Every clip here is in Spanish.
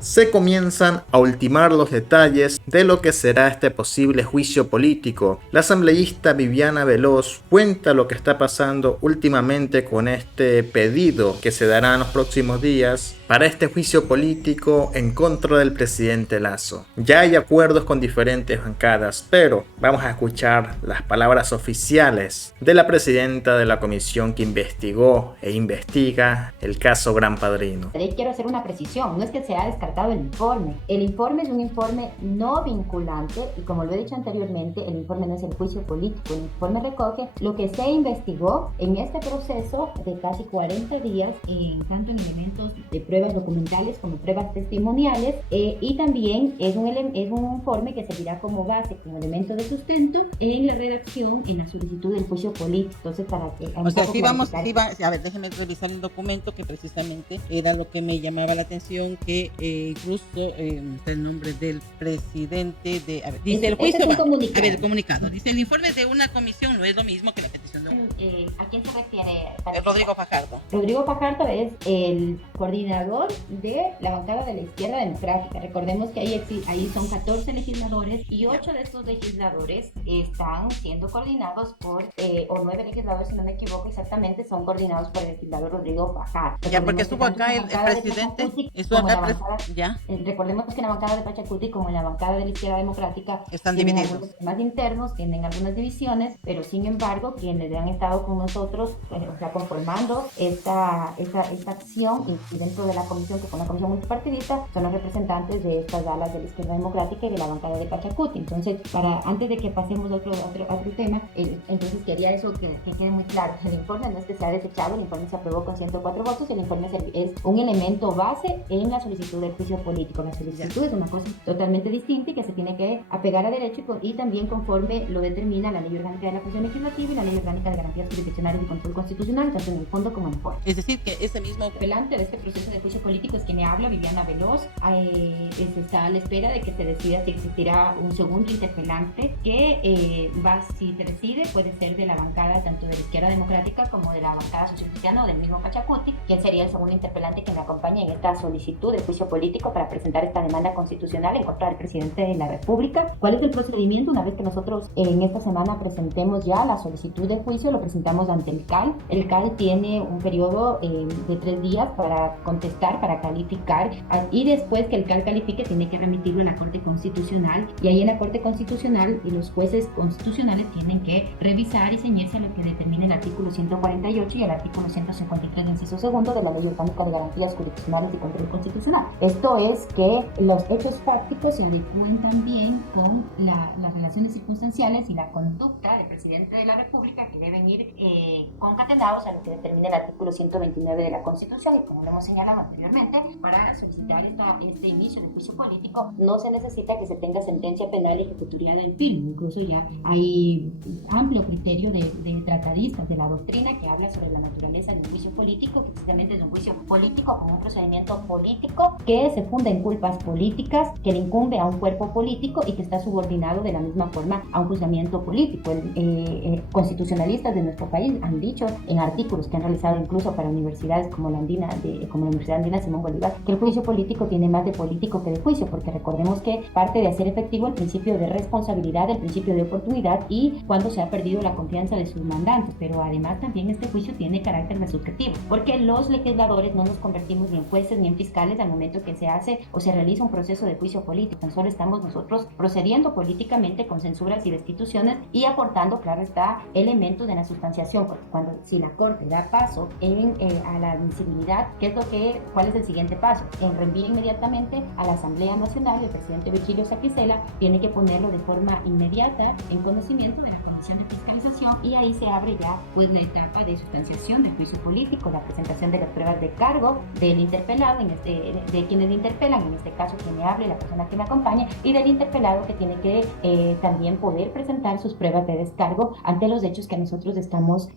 Se comienzan a ultimar los detalles de lo que será este posible juicio político. La asambleísta Viviana Veloz cuenta lo que está pasando últimamente con este pedido que se dará en los próximos días para este juicio político en contra del presidente Lasso. Ya hay acuerdos con diferentes bancadas, pero vamos a escuchar las palabras oficiales de la presidenta de la comisión que investigó e investiga el caso Gran Padrino. Quiero hacer una precisión, no es que se ha descartado el informe. El informe es un informe no vinculante y, como lo he dicho anteriormente, el informe no es el juicio político. El informe recoge lo que se investigó en este proceso de casi 40 días, tanto en elementos de pruebas documentales como pruebas testimoniales, y también es un informe que servirá como base, como elemento de sustento en la redacción, en la solicitud del juicio político. Entonces, para que... O sea, a ver, déjenme revisar el documento, que precisamente era lo que me llamaba la atención, que incluso el nombre del presidente de... A ver, dice el juicio... comunicado. A ver, el comunicado. Dice, el informe de una comisión no es lo mismo que la petición de ¿A quién se refiere? Rodrigo Fajardo. Rodrigo Fajardo es el coordinador de la bancada de la Izquierda Democrática. Recordemos que ahí son 14 legisladores y 8 de estos legisladores están siendo coordinados por, o 9 legisladores, si no me equivoco exactamente, son coordinados por el legislador Rodrigo Fajardo. Ya, porque estuvo acá el presidente, recordemos que en la bancada de Pachacuti, como en la bancada de la Izquierda Democrática, están tienen divididos. algunos temas internos, tienen algunas divisiones, pero sin embargo, quienes han estado con nosotros, o sea, conformando esta acción, y dentro de la comisión, que fue una comisión multipartidista, son los representantes de estas alas de la Izquierda Democrática y de la bancada de Pachacuti. Entonces, antes de que pasemos a otro tema, entonces quería eso que quede muy claro. El informe no es que se ha desechado, el informe se aprobó con 104 votos, el informe es un elemento base en la solicitud del juicio político. La solicitud es una cosa totalmente distinta y que se tiene que apegar a derecho y también conforme lo determina la Ley Orgánica de la Función Legislativa y la Ley Orgánica de Garantías Jurisdiccionales y Control Constitucional, tanto en el fondo como en el forma. Es decir, que ese mismo... Delante de este proceso de juicio político es que me habla Viviana Veloz. Se está a la espera de que se decida si existirá un segundo interpelante que si se decide, puede ser de la bancada tanto de la Izquierda Democrática como de la bancada socialcristiana o del mismo Pachacuti, quien sería el segundo interpelante que me acompañe en esta solicitud de juicio político para presentar esta demanda constitucional en contra del presidente de la República. ¿Cuál es el procedimiento? Una vez que nosotros en esta semana presentemos ya la solicitud de juicio, lo presentamos ante el CAL. El CAL tiene un periodo de 3 días para contestar, para calificar, y después que el CAL califique tiene que remitirlo a la Corte Constitucional, y ahí en la Corte Constitucional y los jueces constitucionales tienen que revisar y ceñirse a lo que determina el artículo 148 y el artículo 153 inciso segundo de la Ley Orgánica de Garantías Jurisdiccionales y Control Constitucional. Esto es que los hechos prácticos se adecúen también con las relaciones circunstanciales y la conducta del presidente de la República, que deben ir concatenados a lo que determina el artículo 129 de la Constitución. Y como lo hemos señalado anteriormente, para solicitar este inicio de juicio político no se necesita que se tenga sentencia penal ejecutoriada en firme. Incluso ya hay amplio criterio de tratadistas de la doctrina que habla sobre la naturaleza del juicio político, que precisamente es un juicio político como un procedimiento político que se funda en culpas políticas, que le incumbe a un cuerpo político y que está subordinado de la misma forma a un juzgamiento político. Constitucionalistas de nuestro país han dicho en artículos que han realizado incluso para universidades como la Universidad Andina Simón Bolívar, que el juicio político tiene más de político que de juicio, porque recordemos que parte de hacer efectivo el principio de responsabilidad, el principio de oportunidad, y cuando se ha perdido la confianza de sus mandantes. Pero además también este juicio tiene carácter resultativo, porque los legisladores no nos convertimos ni en jueces ni en fiscales al momento que se hace o se realiza un proceso de juicio político. Tan solo estamos nosotros procediendo políticamente con censuras y destituciones y aportando, claro está, elementos de la sustanciación, porque si la Corte da paso a la admisibilidad, ¿cuál es el siguiente paso? En reenvío inmediatamente a la Asamblea Nacional. El presidente Virgilio Saquicela tiene que ponerlo de forma inmediata en conocimiento de la Comisión de Fiscalización, y ahí se abre ya pues la etapa de sustanciación del juicio político, la presentación de las pruebas de cargo del interpelado, de quienes interpelan, en este caso quien me hable, la persona que me acompaña, y del interpelado, que tiene que también poder presentar sus pruebas de descargo ante los hechos que nosotros estamos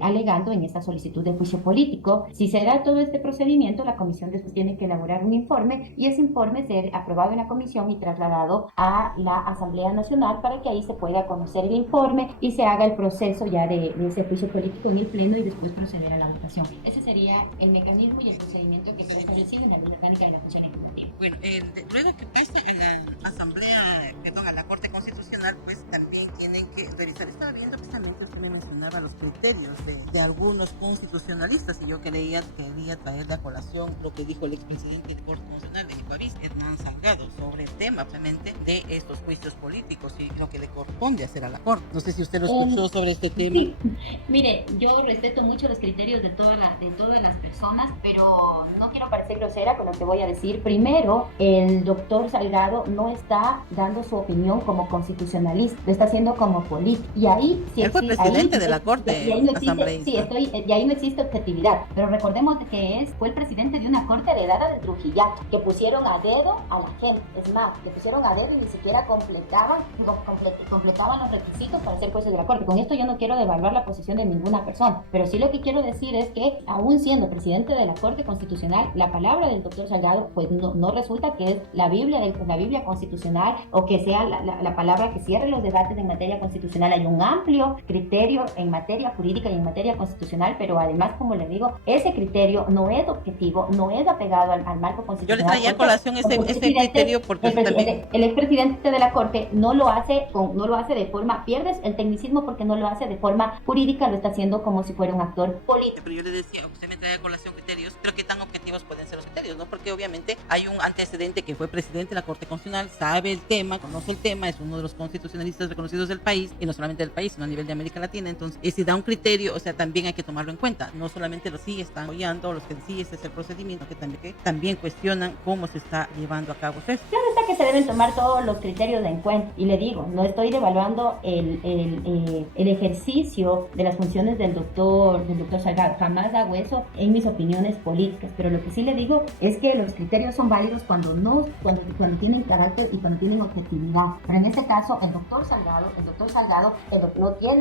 alegando en esta solicitud de juicio político. Si se da todo este procedimiento, la comisión después tiene que elaborar un informe, y ese informe ser aprobado en la comisión y trasladado a la Asamblea Nacional para que ahí se pueda conocer el informe y se haga haga el proceso ya de ese juicio político en el Pleno y después proceder a la votación. Ese sería el mecanismo y el procedimiento que está establecido en la Ley Orgánica de la Función Ejecutiva. Bueno, luego que pasa a la Asamblea, perdón, a la Corte Constitucional, pues también tienen que revisar. Estaba viendo precisamente, usted me mencionaba los criterios de algunos constitucionalistas y yo quería traer a colación lo que dijo el expresidente de Corte Constitucional de mi país, Hernán Salgado, sobre el tema obviamente de estos juicios políticos y lo que le corresponde hacer a la Corte. No sé si usted lo escuchó sobre este tema. Sí. Mire, yo respeto mucho los criterios de todas las personas, pero no quiero parecer grosera con lo que voy a decir. Primero, el doctor Salgado no está dando su opinión como constitucionalista, lo está haciendo como político. Y ahí sí, él fue presidente de la Corte, y ahí no existe, y ahí no existe objetividad. Pero recordemos que fue el presidente de una corte heredada del Trujillato, que pusieron a dedo a la gente. Es más, le pusieron a dedo y ni siquiera completaban los requisitos para ser jueces de la corte. Con esto yo no quiero devaluar la posición de ninguna persona, pero sí lo que quiero decir es que aún siendo presidente de la Corte Constitucional, la palabra del doctor Salgado pues no resulta que es la Biblia constitucional o que sea la palabra que cierre los debates en materia constitucional. Hay un amplio criterio en materia jurídica y en materia constitucional, pero además, como le digo, ese criterio no es objetivo, no es apegado al marco constitucional. Yo le traía a colación ese criterio porque el expresidente de la Corte no lo hace de forma, pierdes el tecnicismo porque no lo hace de forma jurídica, lo está haciendo como si fuera un actor político. Pero yo le decía, usted me trae a colación criterios, pero ¿qué tan objetivos pueden ser los criterios? ¿No? Porque obviamente hay un antecedente que fue presidente de la Corte Constitucional, sabe el tema, conoce el tema, es uno de los constitucionalistas reconocidos del país, y no solamente del país, sino a nivel de América Latina. Entonces, si da un criterio, o sea, también hay que tomarlo en cuenta. No solamente los sí están apoyando, los que sí ese es el procedimiento, que también cuestionan cómo se está llevando a cabo eso. Claro está que se deben tomar todos los criterios en cuenta, y le digo, no estoy devaluando el ejercicio de las funciones del doctor Salgado, jamás hago eso en mis opiniones políticas, pero lo que sí le digo es que los criterios son válidos cuando tienen carácter y cuando tienen objetividad. Pero en este caso el doctor Salgado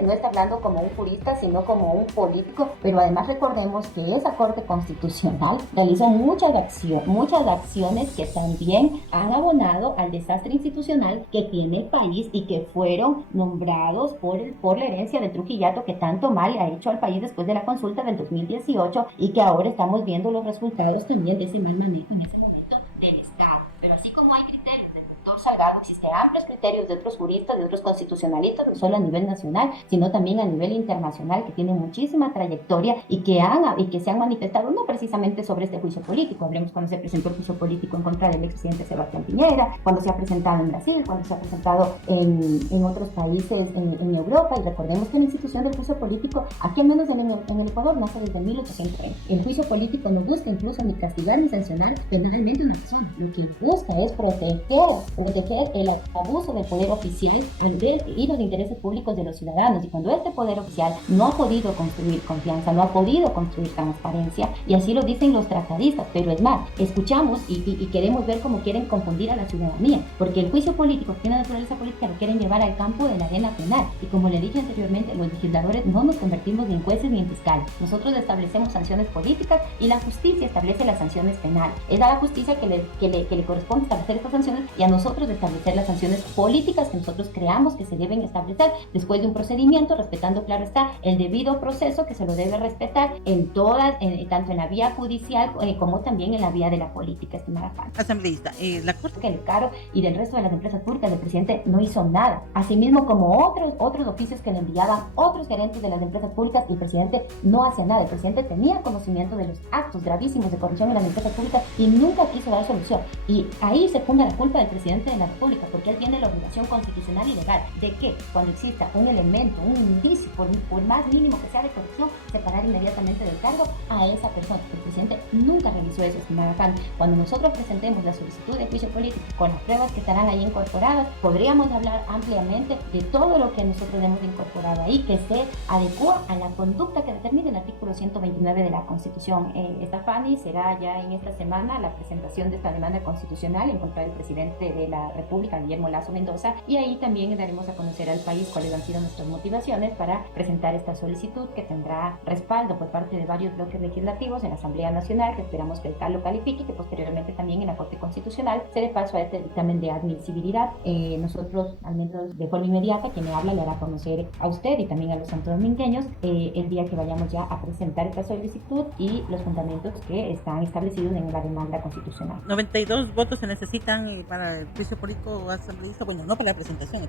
no está hablando como un jurista, sino como un político. Pero además recordemos que esa Corte Constitucional realizó muchas acciones que también han abonado al desastre institucional que tiene el país y que fueron nombrados por la herencia del Trujillato, que tanto mal ha hecho al país después de la consulta del 2018, y que ahora estamos viendo los resultados también de ese mal manejo en ese momento del Estado. Pero así como hay criterios del doctor Salgado, existen amplios criterios de otros juristas, de otros constitucionalistas, no solo a nivel nacional, sino también a nivel internacional, que tienen muchísima trayectoria y que se han manifestado no precisamente sobre este juicio político. Hablemos cuando se presentó el juicio político en contra del expresidente Sebastián Piñera, cuando se ha presentado en Brasil, cuando se ha presentado en otros países en Europa. Y recordemos que la institución del juicio político, aquí al menos en el Ecuador, nace desde 1830. El juicio político no busca incluso ni castigar ni sancionar penalmente a una persona. Lo que busca es proteger el abuso del poder oficial y los intereses públicos de los ciudadanos. Y cuando este poder oficial no ha podido construir confianza, no ha podido construir transparencia, y así lo dicen los tratadistas, pero es más, escuchamos y queremos ver cómo quieren confundir a la ciudadanía, porque el juicio político que tiene naturaleza política lo quieren llevar al campo de la arena penal. Y como le dije anteriormente, los legisladores no nos convertimos ni en jueces ni en fiscales. Nosotros establecemos sanciones políticas y la justicia establece las sanciones penales. Es a la justicia que le corresponde establecer estas sanciones, y a nosotros establecer las sanciones políticas que nosotros creamos que se deben establecer después de un procedimiento, respetando, claro está, el debido proceso que se lo debe respetar tanto en la vía judicial como también en la vía de la política, estimada Fanny. Asambleísta, la Corte que el CARO y del resto de las empresas públicas del presidente no hizo nada, asimismo como otros oficios que le enviaban otros gerentes de las empresas públicas, y el presidente no hacía nada. El presidente tenía conocimiento de los actos gravísimos de corrupción en las empresas públicas y nunca quiso dar solución, y ahí se funda la culpa del presidente de la República, porque él tiene la obligación constitucional y legal de que cuando exista un elemento, un indicio, por más mínimo que sea de corrupción, separar inmediatamente del cargo a esa persona. El presidente nunca realizó eso, estimada Fanny. Cuando nosotros presentemos la solicitud de juicio político con las pruebas que estarán ahí incorporadas, podríamos hablar ampliamente de todo lo que nosotros hemos incorporado ahí, que se adecua a la conducta que determina el artículo 129 de la Constitución. Esta, Fanny, será ya en esta semana la presentación de esta demanda constitucional en contra del presidente de la República, Guillermo Lasso Mendoza, y ahí también daremos a conocer al país cuáles han sido nuestras motivaciones para presentar esta solicitud, que tendrá respaldo por parte de varios bloques legislativos en la Asamblea Nacional, que esperamos que el tal lo califique, y que posteriormente también en la Corte Constitucional se dé paso a este dictamen de admisibilidad. Nosotros, al menos de forma inmediata, quien me habla le hará conocer a usted y también a los santodomingueños el día que vayamos ya a presentar esta solicitud y los fundamentos que están establecidos en la demanda constitucional. 92 votos se necesitan para el juicio político asambleísta. Bueno, no para la presentación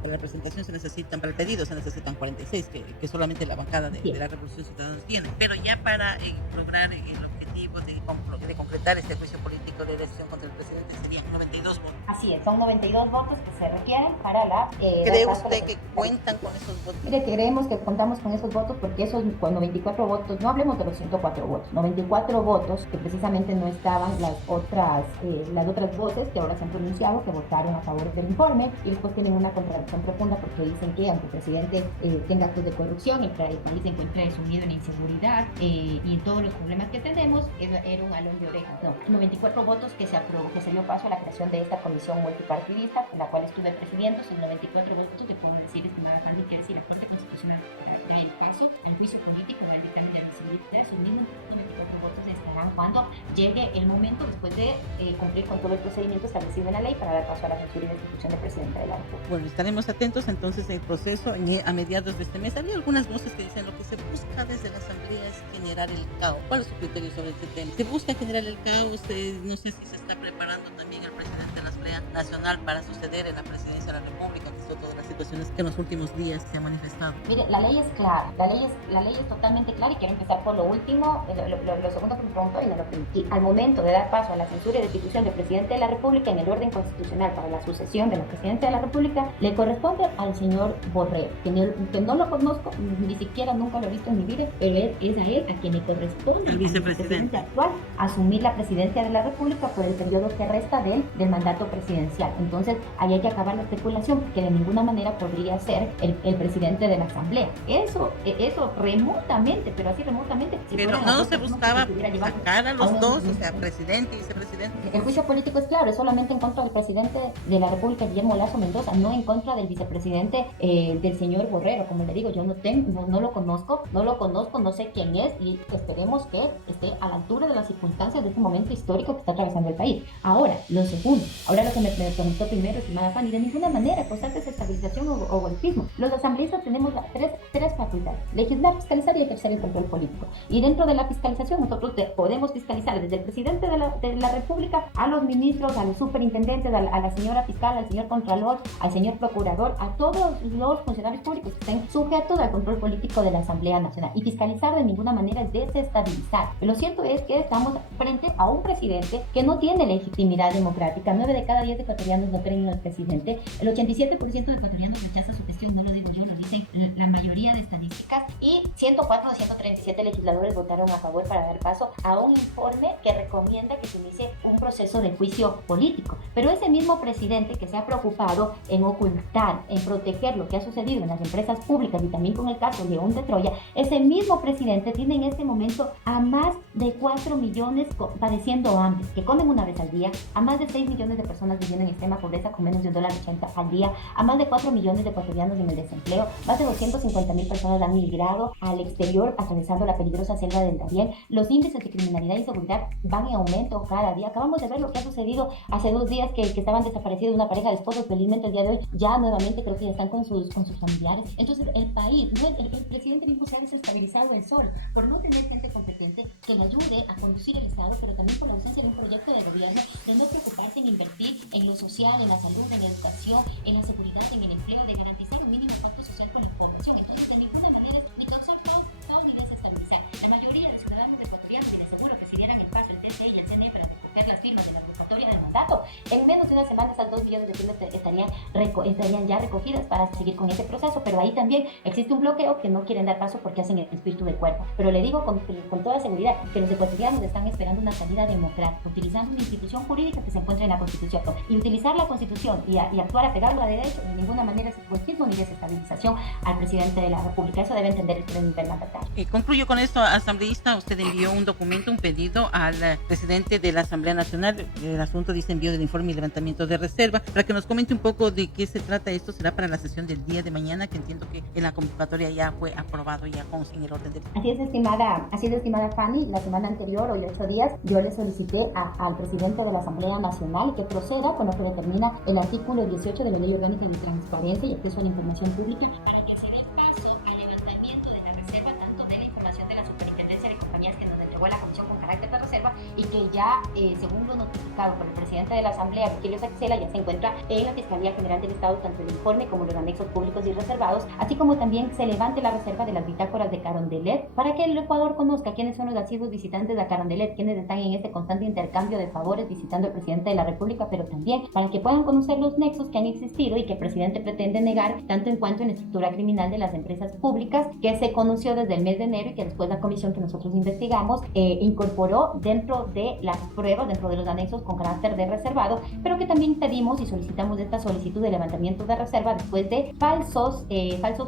se necesitan, para el pedido se necesitan 46, que solamente la bancada de la Revolución Ciudadana tiene. Pero ya para lograr el objetivo de concretar este juicio político de decisión contra el presidente serían 92 votos. Así es, son 92 votos que se requieren para la... ¿Cree usted que cuentan con esos votos? Mire, creemos que contamos con esos votos porque esos 94 votos, no hablemos de los 104 votos, 94 votos que precisamente no estaban las otras voces que ahora se han pronunciado, que votaron a favor del informe, y después tienen una contradicción profunda porque dicen que aunque el presidente tenga actos de corrupción, el país se encuentra sumido en inseguridad y todos los problemas que tenemos, era un alón de orejas. No, 94 votos que se aprobó, que se dio paso a la creación de esta comisión multipartidista, en la cual estuve presidiendo. Sin 94 votos, te puedo decir, estimada Fanny, que si la Corte Constitucional da el paso al juicio político, al dictamen de admisibilidad, esos mismos 94 votos estarán cuando llegue el momento, después de cumplir con todo el procedimiento establecido en la ley, para dar paso a la censura y destitución del presidente de la República. Bueno, estaremos atentos entonces al proceso a mediados de este mes. Había algunas voces que dicen lo que se busca desde la Asamblea es generar el caos. ¿Cuál es su criterio sobre este tema? ¿Se busca generar el caos? No sé si se está preparando también el presidente de la Asamblea Nacional para suceder en la presidencia de la República, que son todas las situaciones que en los últimos días se han manifestado. Mire, la ley es clara, la ley es totalmente clara, y quiero empezar por lo último, lo segundo que me preguntó y no lo permití. Al momento de dar paso a la censura y destitución del presidente de la República en el orden constitucional para la sucesión de la presidencia de la República, le corresponde al señor Borrell, que no lo conozco, ni siquiera nunca lo he visto en mi vida, pero es a él a quien le corresponde, al vicepresidente actual, asumir la presidencia de la República por el periodo que resta del mandato presidencial. Entonces, ahí hay que acabar la especulación, porque de ninguna manera podría ser el presidente de la Asamblea. Eso remotamente, pero así remotamente. Si pero no se buscaba sacar a los dos, o sea, presidente y vicepresidente. El juicio político es claro, es solamente en contra del presidente de la República, Guillermo Lasso Mendoza, no en contra del vicepresidente del señor Borrero. Como le digo, yo no lo conozco, no sé quién es, y esperemos que esté a la altura de las circunstancias de este momento histórico que está atravesando el país. Ahora, lo que me preguntó primero, estimada Fanny, de ninguna manera acusar desestabilización o golpismo. Los asambleístas tenemos tres facultades: legislar, fiscalizar y ejercer el control político. Y dentro de la fiscalización, nosotros podemos fiscalizar desde el presidente de la República a los ministros, a los superintendentes, a la señora fiscal, al señor contralor, al señor procurador, a todos los funcionarios públicos que estén sujetos al control político de la Asamblea Nacional. Y fiscalizar de ninguna manera es desestabilizar. Lo cierto es que estamos frente a un presidente que no tiene legitimidad democrática. 9 de cada 10 ecuatorianos no creen en el presidente. El 87% de ecuatorianos rechaza su gestión. No lo digo yo, lo dicen la mayoría de estadísticas. Y 104 de 137 legisladores votaron a favor para dar paso a un informe que recomienda que se inicie un proceso de juicio político. Pero ese mismo presidente que se ha preocupado en ocultar, en proteger lo que ha sucedido en las empresas públicas, y también con el caso León de Troya, ese mismo presidente tiene en este momento a más de 4 millones padeciendo hambre, que comen una vez al día, a más de 6 millones de personas viviendo en extrema pobreza con menos de $1.80 al día, a más de 4 millones de ecuatorianos en el desempleo, más de 250,000 personas han migrado al exterior atravesando la peligrosa selva del Darién. Los índices de criminalidad y seguridad van en aumento cada día. Acabamos de ver lo que ha sucedido hace 2 días, que estaban desaparecidos una pareja de esposos. Felizmente el día de hoy ya nuevamente creo que ya están con sus familiares. Entonces el país, el presidente mismo se ha desestabilizado el sol por no tener gente competente que le ayude a conducir el Estado, pero también por la ausencia de un proyecto de gobierno, de no preocuparse en invertir en lo social, en la salud, en la educación, en la seguridad, en el empleo, de garantizar un mínimo pacto social con la población. Entonces, de ninguna manera ni causar caos ni desestabilizar. La mayoría de ciudadanos ecuatorianos, y de seguro que si dieran el paso el TSE y el CNE para recoger las firmas de la convocatoria del mandato, en menos de una semana esas 2 millones de firmas estarían ya recogidas para seguir con ese proceso. Pero ahí también existe un bloqueo que no quieren dar paso porque hacen el espíritu del cuerpo. Pero le digo con toda seguridad que los ecuatorianos están esperando una salida democrática, utilizando una institución jurídica que se encuentra en la Constitución. Y utilizar la Constitución y actuar apegado a derecho de ninguna manera es golpismo ni desestabilización al presidente de la República. Eso debe entender el primer mandatario. Concluyo con esto, asambleísta. Usted envió un documento, un pedido al presidente de la Asamblea Nacional. El asunto dice envío del informe y levantamiento levantamiento de reserva. Para que nos comente un poco de qué se trata esto, será para la sesión del día de mañana, que entiendo que en la convocatoria ya fue aprobado ya en el orden del día. Así es, estimada Fanny. La semana anterior, hoy 8 días, yo le solicité al presidente de la Asamblea Nacional que proceda con lo que determina el artículo 18 de la Ley Orgánica de Transparencia y Acceso a la Información Pública para que se dé paso al levantamiento de la reserva, tanto de la información de la Superintendencia de Compañías que nos entregó la Comisión con carácter de reserva y que ya, según lo notificado por el presidente de la Asamblea, Virgilio Saxela, ya se encuentra en la Fiscalía General del Estado, tanto el informe como los anexos públicos y reservados, así como también se levante la reserva de las bitácoras de Carondelet, para que el Ecuador conozca quiénes son los asiduos visitantes de Carondelet, quienes están en este constante intercambio de favores visitando al presidente de la República, pero también para que puedan conocer los nexos que han existido y que el presidente pretende negar, tanto en cuanto en la estructura criminal de las empresas públicas, que se conoció desde el mes de enero y que después la comisión que nosotros investigamos incorporó dentro de las pruebas, dentro de los anexos con carácter de reservado, pero que también pedimos y solicitamos esta solicitud de levantamiento de reserva después de falsos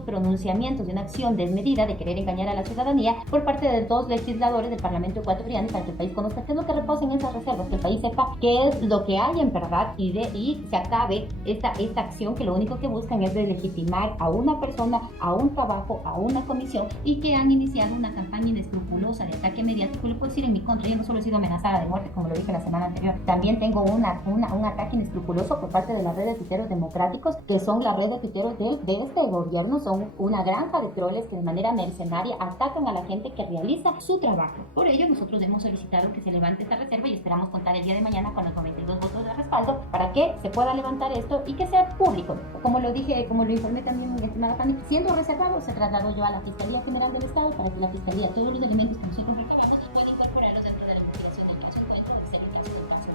pronunciamientos de una acción desmedida de querer engañar a la ciudadanía por parte de dos legisladores del Parlamento ecuatoriano, para que el país conozca qué es lo que reposa en esas reservas, que el país sepa qué es lo que hay en verdad y se acabe esta acción que lo único que buscan es legitimar a una persona, a un trabajo, a una comisión, y que han iniciado una campaña inescrupulosa de ataque mediático. Le puedo decir en mi contra, yo no solo he sido amenazada de muerte, como lo dije la semana anterior, también tengo un ataque inescrupuloso por parte de la red de tuiteros democráticos, que son la red de tuiteros de este gobierno, son una granja de troles que de manera mercenaria atacan a la gente que realiza su trabajo. Por ello, nosotros hemos solicitado que se levante esta reserva y esperamos contar el día de mañana con los 92 votos de respaldo para que se pueda levantar esto y que sea público. Como lo dije, como lo informé también, estimada Fanny, siendo reservado, se trasladó yo a la Fiscalía General del Estado para que la Fiscalía, todos los elementos que nosotros recabamos, y pueda incorporarlos dentro de la investigación del caso, dentro del caso.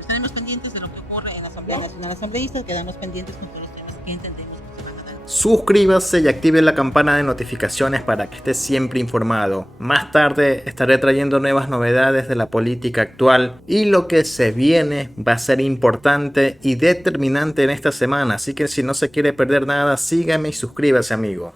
Estaremos pendientes de lo que ocurre en la Asamblea Nacional Asambleísta, quedaremos pendientes con todos los temas que entendemos que se van a dar. Suscríbase y active la campana de notificaciones para que esté siempre informado. Más tarde estaré trayendo nuevas novedades de la política actual y lo que se viene va a ser importante y determinante en esta semana, así que si no se quiere perder nada, sígame y suscríbase, amigo.